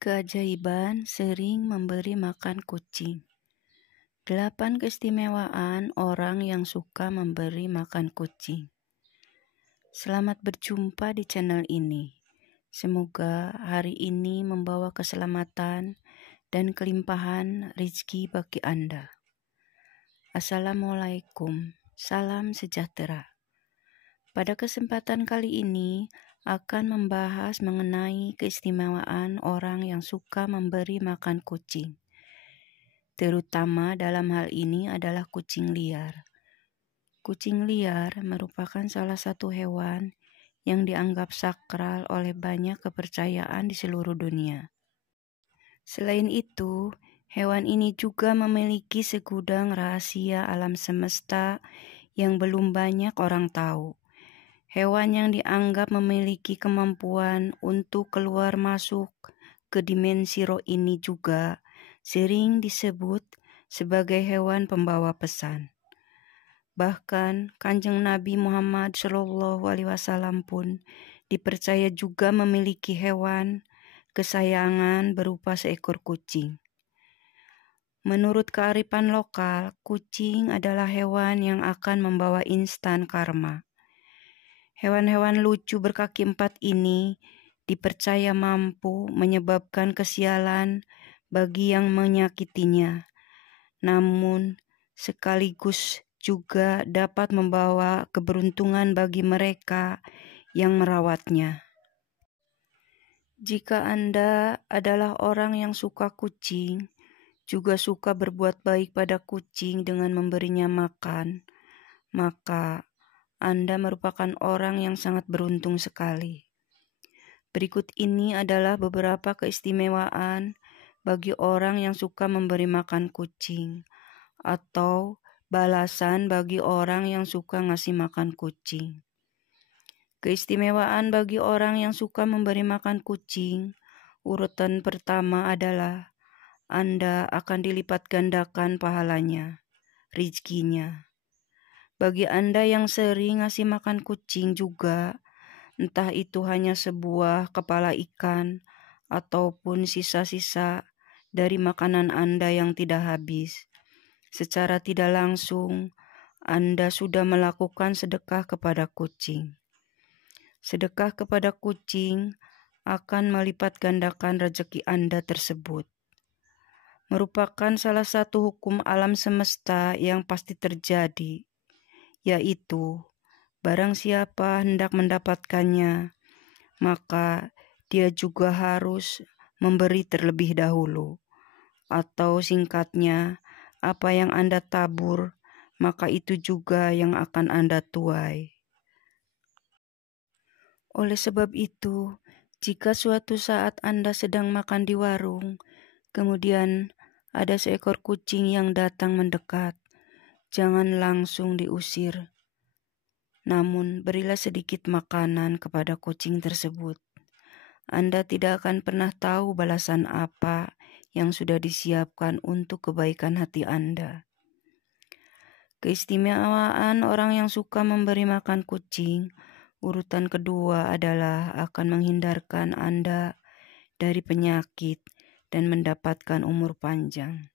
Keajaiban sering memberi makan kucing. 8 keistimewaan orang yang suka memberi makan kucing. Selamat berjumpa di channel ini. Semoga hari ini membawa keselamatan dan kelimpahan rezeki bagi Anda. Assalamualaikum, salam sejahtera. Pada kesempatan kali ini akan membahas mengenai keistimewaan orang yang suka memberi makan kucing. Terutama dalam hal ini adalah kucing liar. Kucing liar merupakan salah satu hewan yang dianggap sakral oleh banyak kepercayaan di seluruh dunia. Selain itu, hewan ini juga memiliki segudang rahasia alam semesta yang belum banyak orang tahu. Hewan yang dianggap memiliki kemampuan untuk keluar masuk ke dimensi roh ini juga sering disebut sebagai hewan pembawa pesan. Bahkan Kanjeng Nabi Muhammad SAW pun dipercaya juga memiliki hewan kesayangan berupa seekor kucing. Menurut kearifan lokal, kucing adalah hewan yang akan membawa instan karma. Hewan-hewan lucu berkaki 4 ini dipercaya mampu menyebabkan kesialan bagi yang menyakitinya, namun sekaligus juga dapat membawa keberuntungan bagi mereka yang merawatnya. Jika Anda adalah orang yang suka kucing, juga suka berbuat baik pada kucing dengan memberinya makan, maka Anda merupakan orang yang sangat beruntung sekali. Berikut ini adalah beberapa keistimewaan bagi orang yang suka memberi makan kucing, atau balasan bagi orang yang suka ngasih makan kucing. Keistimewaan bagi orang yang suka memberi makan kucing, urutan pertama adalah Anda akan dilipat gandakan pahalanya, rezekinya. Bagi Anda yang sering ngasih makan kucing juga, entah itu hanya sebuah kepala ikan ataupun sisa-sisa dari makanan Anda yang tidak habis, secara tidak langsung Anda sudah melakukan sedekah kepada kucing. Sedekah kepada kucing akan melipat gandakan rezeki Anda tersebut. Merupakan salah satu hukum alam semesta yang pasti terjadi, yaitu barang siapa hendak mendapatkannya, maka dia juga harus memberi terlebih dahulu. Atau singkatnya, apa yang Anda tabur, maka itu juga yang akan Anda tuai. Oleh sebab itu, jika suatu saat Anda sedang makan di warung, kemudian ada seekor kucing yang datang mendekat, jangan langsung diusir. Namun berilah sedikit makanan kepada kucing tersebut. Anda tidak akan pernah tahu balasan apa yang sudah disiapkan untuk kebaikan hati Anda. Keistimewaan orang yang suka memberi makan kucing, urutan kedua adalah akan menghindarkan Anda dari penyakit dan mendapatkan umur panjang.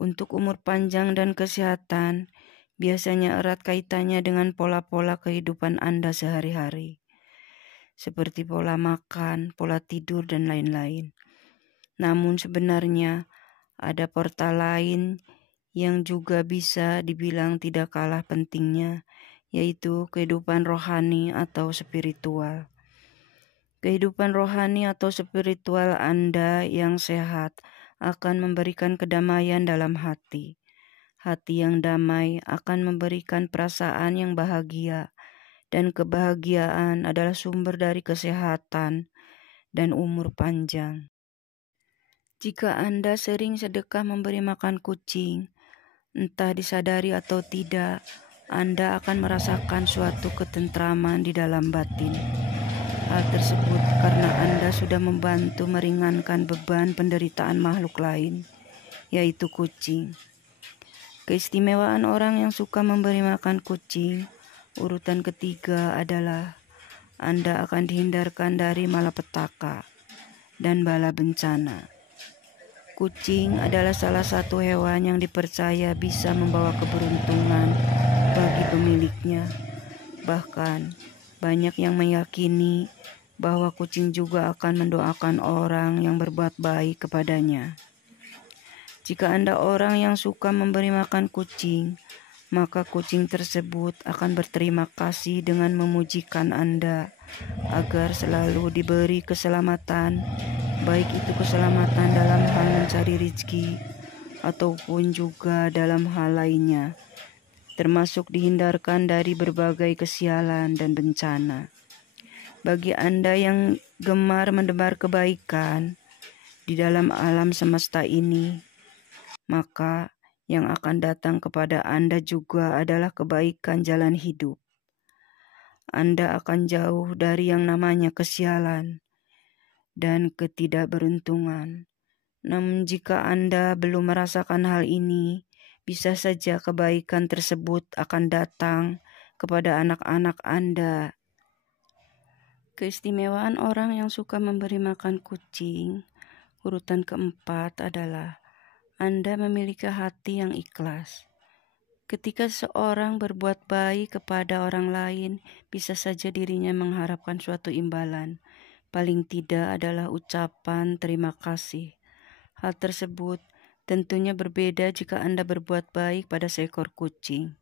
Untuk umur panjang dan kesehatan, biasanya erat kaitannya dengan pola-pola kehidupan Anda sehari-hari, seperti pola makan, pola tidur, dan lain-lain. Namun sebenarnya ada portal lain yang juga bisa dibilang tidak kalah pentingnya, yaitu kehidupan rohani atau spiritual. Kehidupan rohani atau spiritual Anda yang sehat akan memberikan kedamaian dalam hati. Hati yang damai akan memberikan perasaan yang bahagia, dan kebahagiaan adalah sumber dari kesehatan dan umur panjang. Jika Anda sering sedekah memberi makan kucing, entah disadari atau tidak, Anda akan merasakan suatu ketentraman di dalam batin. Hal tersebut karena Anda sudah membantu meringankan beban penderitaan makhluk lain, yaitu kucing. Keistimewaan orang yang suka memberi makan kucing, urutan ketiga adalah Anda akan dihindarkan dari malapetaka. dan bala bencana. Kucing adalah salah satu hewan yang dipercaya bisa membawa keberuntungan bagi pemiliknya. Bahkan, banyak yang meyakini bahwa kucing juga akan mendoakan orang yang berbuat baik kepadanya. Jika Anda orang yang suka memberi makan kucing, maka kucing tersebut akan berterima kasih dengan memujikan Anda agar selalu diberi keselamatan, baik itu keselamatan dalam hal mencari rezeki ataupun juga dalam hal lainnya, termasuk dihindarkan dari berbagai kesialan dan bencana. Bagi Anda yang gemar menebar kebaikan di dalam alam semesta ini, maka yang akan datang kepada Anda juga adalah kebaikan jalan hidup. Anda akan jauh dari yang namanya kesialan dan ketidakberuntungan. Namun jika Anda belum merasakan hal ini, bisa saja kebaikan tersebut akan datang kepada anak-anak Anda. Keistimewaan orang yang suka memberi makan kucing, urutan keempat adalah Anda memiliki hati yang ikhlas. Ketika seorang berbuat baik kepada orang lain, bisa saja dirinya mengharapkan suatu imbalan. Paling tidak adalah ucapan terima kasih. Hal tersebut tentunya berbeda jika Anda berbuat baik pada seekor kucing.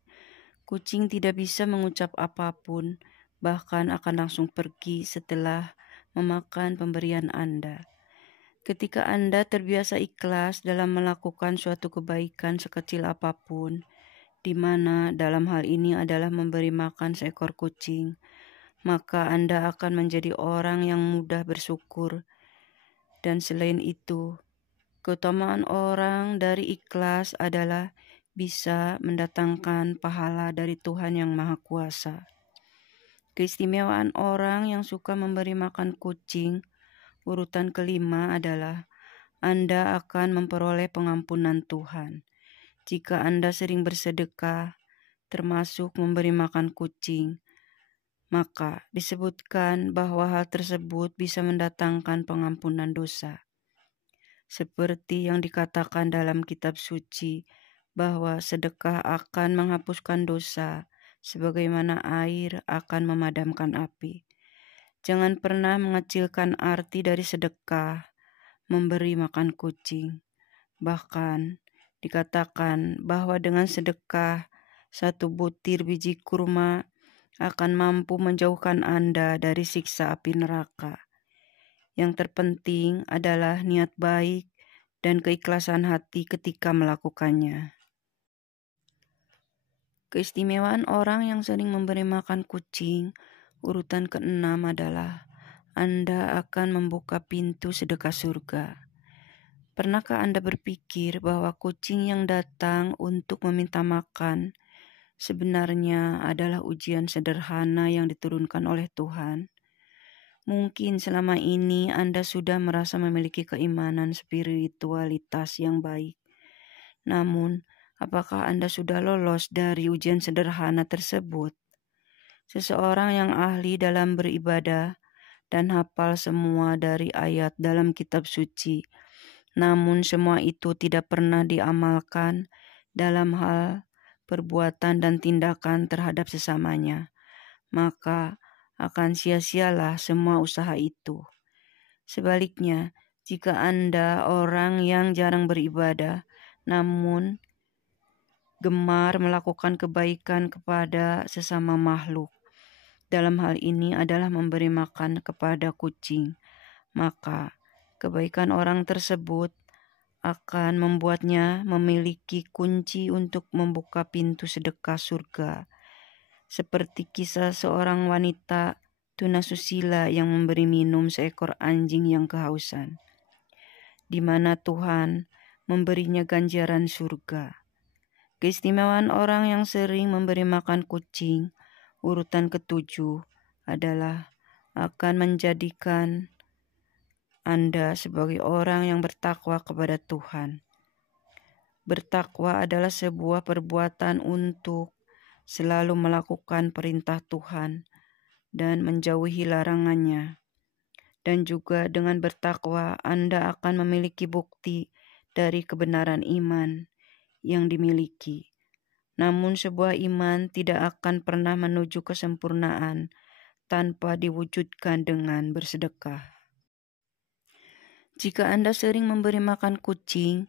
Kucing tidak bisa mengucap apapun, bahkan akan langsung pergi setelah memakan pemberian Anda. Ketika Anda terbiasa ikhlas dalam melakukan suatu kebaikan sekecil apapun, di mana dalam hal ini adalah memberi makan seekor kucing, maka Anda akan menjadi orang yang mudah bersyukur. Dan selain itu, keutamaan orang dari ikhlas adalah bisa mendatangkan pahala dari Tuhan yang Maha Kuasa. Keistimewaan orang yang suka memberi makan kucing, urutan kelima adalah Anda akan memperoleh pengampunan Tuhan. Jika Anda sering bersedekah, termasuk memberi makan kucing, maka disebutkan bahwa hal tersebut bisa mendatangkan pengampunan dosa. Seperti yang dikatakan dalam kitab suci, bahwa sedekah akan menghapuskan dosa, sebagaimana air akan memadamkan api. Jangan pernah mengecilkan arti dari sedekah, memberi makan kucing. Bahkan dikatakan bahwa dengan sedekah, satu butir biji kurma akan mampu menjauhkan Anda dari siksa api neraka. Yang terpenting adalah niat baik dan keikhlasan hati ketika melakukannya. Keistimewaan orang yang sering memberi makan kucing, urutan keenam adalah Anda akan membuka pintu sedekah surga. Pernahkah Anda berpikir bahwa kucing yang datang untuk meminta makan sebenarnya adalah ujian sederhana yang diturunkan oleh Tuhan? Mungkin selama ini Anda sudah merasa memiliki keimanan spiritualitas yang baik. Namun, apakah Anda sudah lolos dari ujian sederhana tersebut? Seseorang yang ahli dalam beribadah dan hafal semua dari ayat dalam kitab suci, namun semua itu tidak pernah diamalkan dalam hal perbuatan dan tindakan terhadap sesamanya, maka akan sia-sialah semua usaha itu. Sebaliknya, jika Anda orang yang jarang beribadah, namun gemar melakukan kebaikan kepada sesama makhluk, dalam hal ini adalah memberi makan kepada kucing, maka kebaikan orang tersebut akan membuatnya memiliki kunci untuk membuka pintu sedekah surga. Seperti kisah seorang wanita tunasusila yang memberi minum seekor anjing yang kehausan, di mana Tuhan memberinya ganjaran surga. Keistimewaan orang yang sering memberi makan kucing, urutan ketujuh adalah akan menjadikan Anda sebagai orang yang bertakwa kepada Tuhan. Bertakwa adalah sebuah perbuatan untuk selalu melakukan perintah Tuhan dan menjauhi larangannya. dan juga dengan bertakwa Anda akan memiliki bukti dari kebenaran iman yang dimiliki. Namun sebuah iman tidak akan pernah menuju kesempurnaan tanpa diwujudkan dengan bersedekah. Jika Anda sering memberi makan kucing,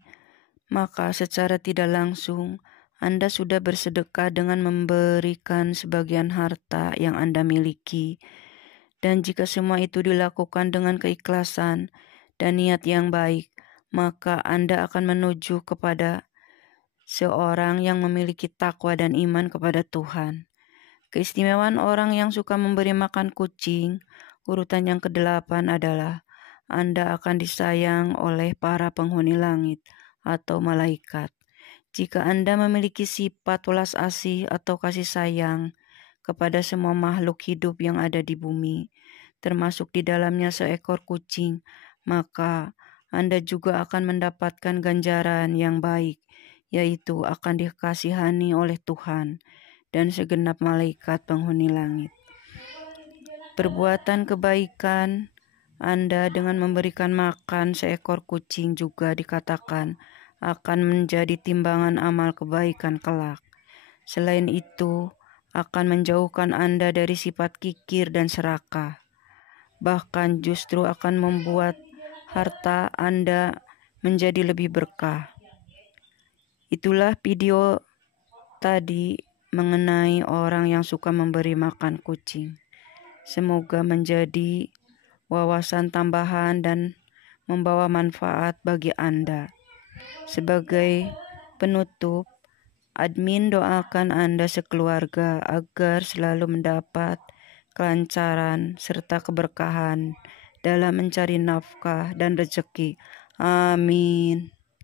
maka secara tidak langsung Anda sudah bersedekah dengan memberikan sebagian harta yang Anda miliki. Dan jika semua itu dilakukan dengan keikhlasan dan niat yang baik, maka Anda akan menuju kepada seorang yang memiliki takwa dan iman kepada Tuhan. Keistimewaan orang yang suka memberi makan kucing, urutan yang ke-8 adalah Anda akan disayang oleh para penghuni langit atau malaikat. Jika Anda memiliki sifat welas asih atau kasih sayang kepada semua makhluk hidup yang ada di bumi, termasuk di dalamnya seekor kucing, maka Anda juga akan mendapatkan ganjaran yang baik, yaitu akan dikasihani oleh Tuhan dan segenap malaikat penghuni langit. Perbuatan kebaikan Anda dengan memberikan makan seekor kucing juga dikatakan akan menjadi timbangan amal kebaikan kelak. Selain itu, akan menjauhkan Anda dari sifat kikir dan serakah. Bahkan justru akan membuat harta Anda menjadi lebih berkah. Itulah video tadi mengenai orang yang suka memberi makan kucing. Semoga menjadi wawasan tambahan dan membawa manfaat bagi Anda. Sebagai penutup, admin doakan Anda sekeluarga agar selalu mendapat kelancaran serta keberkahan dalam mencari nafkah dan rezeki. Amin.